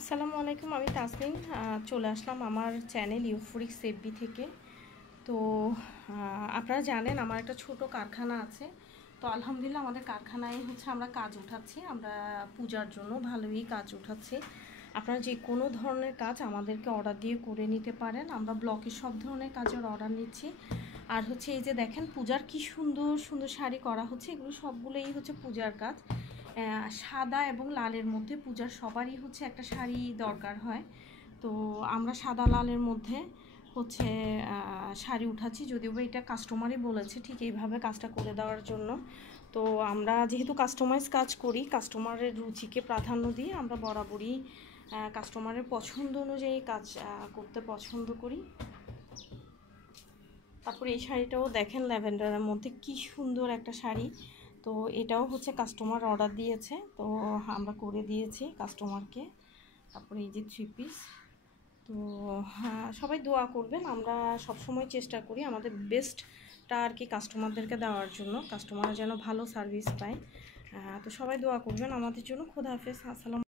আসসালামু আলাইকুম, আমি তাসনিম চলে আসলাম আমার চ্যানেল ইউফোরিক সেফবি থেকে। তো আপনারা জানেন আমার একটা ছোট কারখানা আছে। তো আলহামদুলিল্লাহ আমাদের কারখানায় আমরা কাজ উঠাচ্ছি, আমরা পূজার জন্য ভালোই কাজ উঠাচ্ছি। আপনারা যে কোনো ধরনের কাজ আমাদেরকে অর্ডার দিয়ে করে নিতে পারেন, আমরা ব্লকে সব ধরনের কাজের অর্ডার নিচ্ছি। আর এই যে দেখেন পূজার কি সুন্দর সুন্দর শাড়ি করা হচ্ছে, এগুলো সবগুলোই পূজার কাজ। সাদা এবং লালের মধ্যে পূজার সবারই একটা শাড়ি দরকার হয়। তো আমরা সাদা লালের মধ্যে শাড়ি উঠাচ্ছি, যদিও এটা কাস্টমারই বলেছে ঠিক এইভাবে কাজটা করে দেওয়ার জন্য। তো আমরা যেহেতু কাস্টমাইজ কাজ করি, কাস্টমারের রুচিকে প্রাধান্য দিয়ে আমরা বরাবরই কাস্টমারের পছন্দ অনুযায়ী কাজ করতে পছন্দ করি। তারপরে এই শাড়িটাও দেখেন ল্যাভেন্ডারের মধ্যে কি সুন্দর একটা শাড়ি। তো এটাও কাস্টমার অর্ডার দিয়েছে, তো আমরা করে দিয়েছি কাস্টমারকে। তারপরে এই যে 3 পিস। তো সবাই দোয়া করবেন, আমরা সবসময় চেষ্টা করি আমাদের বেস্টটা কাস্টমারদেরকে দেওয়ার জন্য, কাস্টমার যেন ভালো সার্ভিস পায়। তো সবাই দোয়া করবেন আমাদের জন্য। খোদা হাফেজ, আসসালাম।